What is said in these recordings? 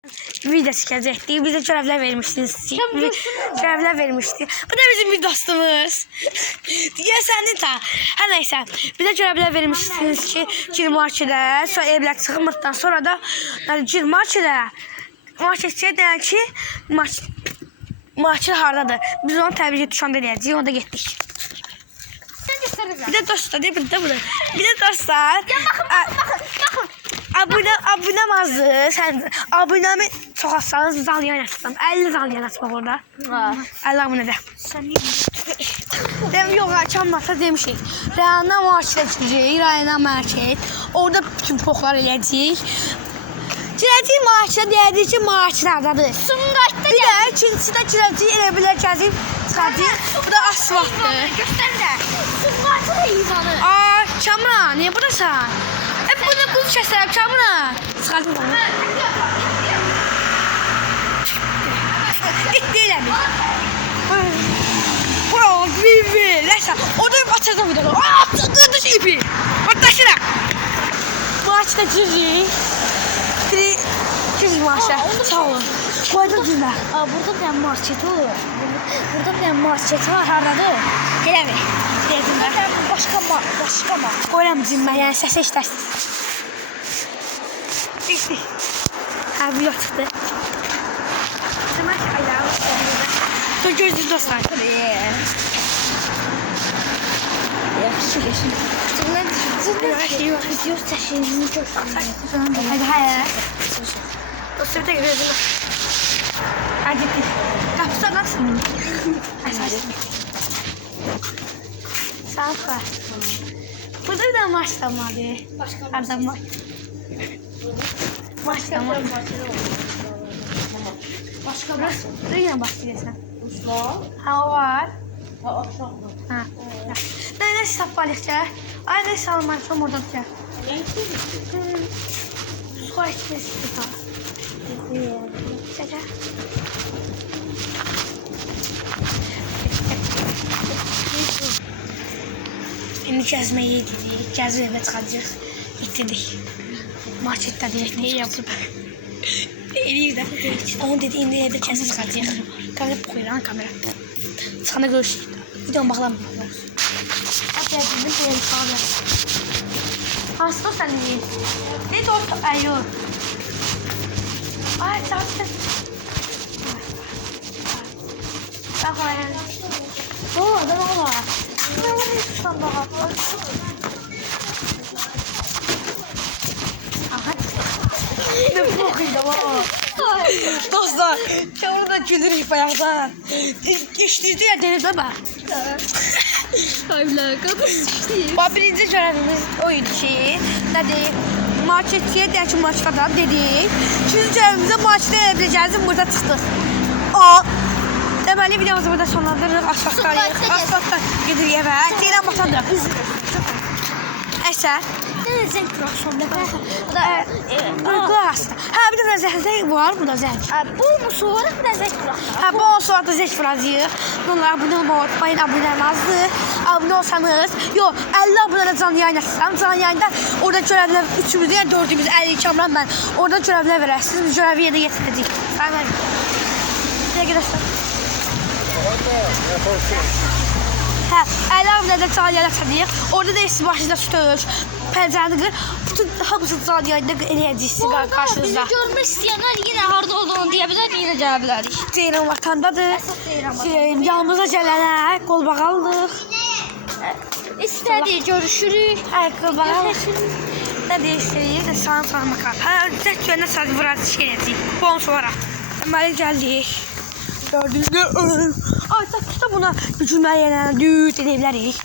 Video çəkəcəkdik. Bizə görevlər vermişdiniz. Görevlər vermişdik. Bu da bizim bir dostumuz. Deyəsən ta. Hər nəysə. Bizə görevlər vermişdiniz ki, Girmarkedə, sonra evlər çıxmırdan sonra da Girmarkedə marketçiyə deyək ki, market hardadır. Biz onu təbii ki, düşəndə eləyəcəyik. Onda getdik. Bir də dostlar, bir də dostlar. Baxın. Abunəm azdır. Sən abunəmi çox azsanız zal yanaşsam. 50 zal yanaşmaq orada. 50 abunədə. Dem yox, açamasa demişik. Rəyana marketə girəcəyik, Rəyana market. Orada bütün poxlar eləyəcəyik. Girəcəyik marketə, deyəcəyik ki, market hardadır. Sumqayıtda bir də ikincisi də girəcəyik, elə bilər gəzib çıxacağıq. Bu da asfaltdır. Göstər də. Sumqayıtda da heyvanı. Kamran, niyə buradasan? Bunu qul kəsərəm, Kamran. Çıxardım onu. İt deyiləmir. Neysə, orada açacağım bir dəqiqə. Qırdı şu ipi. Ortaşıram. Marketə giririk. Giririk marketə. Sağ olun. Qoyda girmə. Burada bir dənə market olur. Burada bir dənə market var, haradadır? Elə mi? Deyəcəm. Başqa market. Qoyram girmə, yəni səsə işləsin. Hə, bu yox çıxdı. Demək ki, ayağım. Dur, gözlük dostlar. Yaxşı. Video çəkilini göstərin. Hə. Dostlar, bir də gözlük. Hadi git. Qapısı açsın. Sağ ol. Burada bir də maçdan vardır. Başqa var. Maçdan var. Başqa Dur yenə başlayırsan. var. Ha, o var. Aşağıda. Ha. Nə hesab balıqca? Ay, nə salmışam orada bir. Su içməsi var. Çəkə. İndi gəzməyə edirik. Gəzib evə çıxacaq. İttirdik. Marketdə deyək, nə yapıb? Eləyir də. Onun dedi, indi evdə kəsib çıxacaq. Kamera qoyuram, kamera. Çıxanda görüşürük. Videonu bağlamayın. Bizim benim kahve. Hasta sen iyi. Ne de orta ayıyor. Ay zaten. Bak ayağım. Oo, da ne var? Ne var şu daha? Aha. Ne bokuydu var. Dostlar, çabuk da gülürük bayaqdan. İşləyirdi ya denizdə bak. Hayla, qapı Bax, birinci görevimiz o idi ki, nədir, marketçiyə deyək ki, marketdə dedik. İkinci görevimizə marketə elə biləcəyiz, burada çıxdıq. Deməli, videomuzu burada sonlandırırıq, asfaltdan gedirik evə. Deyilən batandır. Əsər. Zəng kurasında. Qulaq asdı. Hə, bir də zəng var, bu da zəng. Bu mu sonra bir də zəng kurasında. Hə, bu sonra da zəng vuracağıq. Bunlar abunə olmağı unutmayın, abunəm azdır. Abunə olsanız, yox, 50 abunədə canlı yayın açsam, canlı yayında orada görevlər, üçümüzü, yəni dördümüz, 50 Kamran mən, orada görevlər verərsiniz, biz görevi yerdə yetirəcəyik. Sayın arkadaşlar. Hə, 50 abunədə canlı yayın açacağıq. Orada da siz başınızda tutuyoruz. Pəncərəni qır, bütün hamısı canlı yayında eləyəcəksiniz qarşınızda. Bizi görmək istəyənlər yenə harda olduğunu deyə bilər, yenə gələ bilərik. Ceyran vatandadır. Yanımıza gələnə qolbağaldır. İstədik, görüşürük. Hə, qolbağal. Nə deyir, sana bakar. Hə, zət görünə sadəcə vuracaq gələcək. Bonus olaraq. Deməli, gəldik. Gördüyünüzdə ay, da buna gücülməli yenə düt edə bilərik.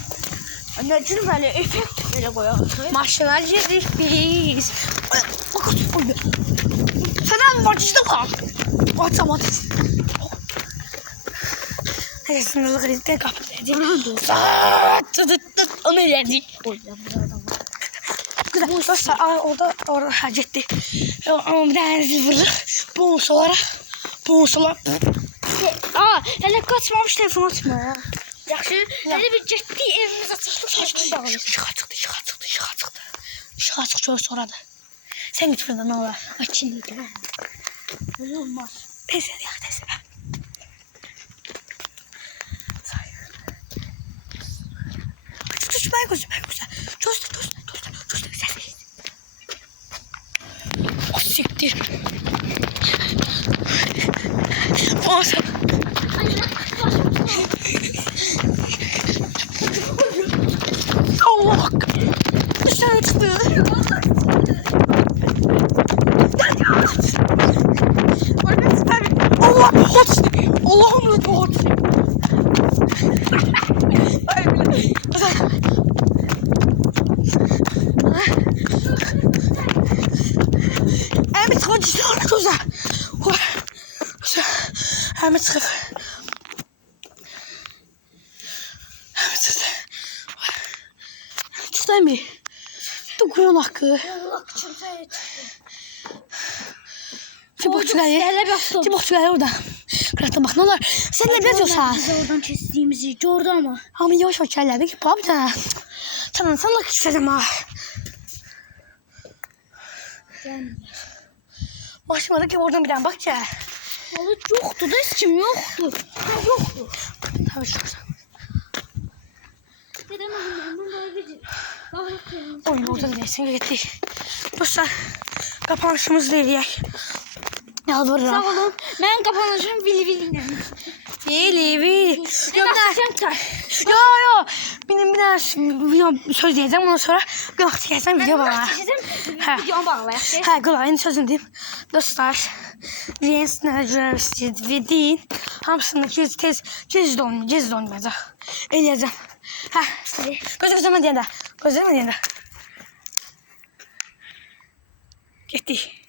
Nə cürməli, effekt belə qoyaq. Maşına girdik biz. Sənə var, gizdə qal. Açam. Hələ sınırlıq edək, qapıda edək. Onu eləyəcək. Dostlar, orada həcətdir. Amma bir dənə zil vururuq. Bonus olaraq. Hələ qaçmamış telefon açma. Yaxşı, hələ bir getdik, evimizə çıxdıq, saçını dağılır. İşığa çıx, gör sonradır. Sən git buradan, nə olar? Açın idi. Öyle olmaz. Tez yak tez. Ben gözüm. Çözdü. Ses. O siktir. Olsa. Allah. Dışarı çıktı. Allah bot. Allah'ım bot. Ahmet hadi sonra tuza. Ahmet sıkı. Çıktı mı? Dokuyon hakkı. Allah çıktı. Çubukçular orada. Kırakta bak ne olur. Sen ne biliyorsun? Biz oradan kestiğimizi gördü ama. Ama yavaş geldi ki bir tane. Sana istedim ha. Gelmiyor. Başımadı ki oradan bir tane bak ya. Vallahi yoktu da hiç kim yoktu. Yoktu. Tabii çok güzel. Dedem ondan böyle bir. Oyun oradan değilsin gittik. Dostlar kapanışımız değil ya. Yalvarırım. Sağ olun. Ben kapanışım bili. Bili. Yok. Yo. Benim bir söz diyeceğim ondan sonra bir vakti gelsen video bana. Videomu bağlayaq. Ha kulağın sözünü diyeyim. Dostlar. Riyensine görevlisi ve deyin. Hamısını gez dolmayacaq. Eləyəcəm. Ha. Gözləmə deyəndə. Getdik.